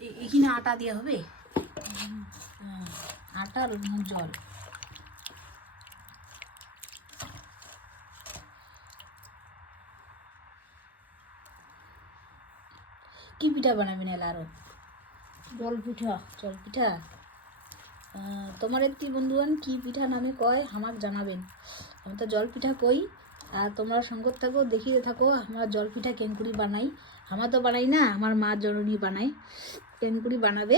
এখানে আটা দেওয়া হবে, আটা আর জল। কি পিঠা বানাবি না আরো? জল পিঠা। জল পিঠা। তোমার একটি বন্ধুবান কি পিঠা নামে কয় আমাকে জানাবেন। আমি তো জল পিঠা কই, আর তোমরা সঙ্গত থাকো, দেখিতে থাকো আমরা জল পিঠা কেনকুড়ি বানাই। আমরা তো বানাই না, আমার মা জননী বানাই, কেনকুড়ি বানাবে,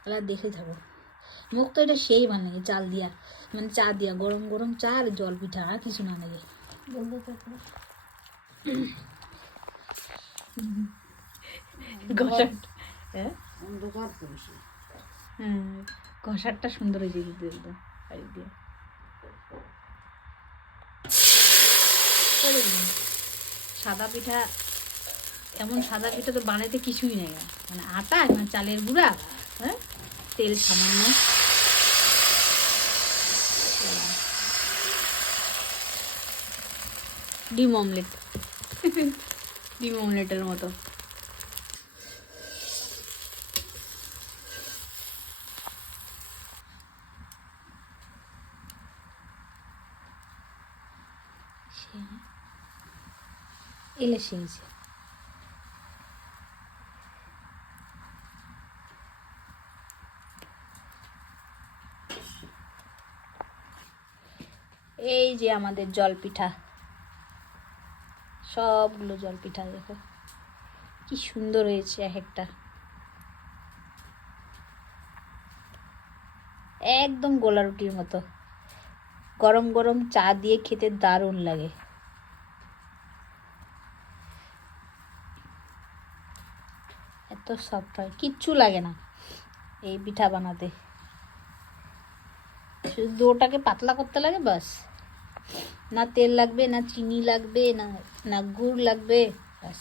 তাহলে দেখে থাকো। মুখ তো এটা সেই ভালো লাগে, চাল দিয়া, মানে চা দিয়া, গরম গরম চা আর জল পিঠা, আর কিছু না লাগে। হ্যাঁ, অন্ধকার করেছি। কষারটা সুন্দর হয়েছে কিন্তু একদম পাইপ দিয়ে। সাদা পিঠা, এমন সাদা পিঠা তো বানাইতে কিছুই নেই, মানে আটা মানে চালের গুঁড়া, হ্যাঁ, তেল সামান্য, ডিম অমলেট, ডিম অমলেটের মতো। এলে শিখেছে। এই যে আমাদের জল পিঠা, সবগুলো জল পিঠা দেখো কি সুন্দর হয়েছে এক একটা, একদম গোলা রুটির মতো। গরম গরম চা দিয়ে খেতে দারুণ লাগে। এত সফট হয়, কিচ্ছু লাগে না এই পিঠা বানাতে, শুধু ডোটাকে পাতলা করতে লাগে বাস। না তেল লাগবে, না চিনি লাগবে, না না গুড় লাগবে, বাস।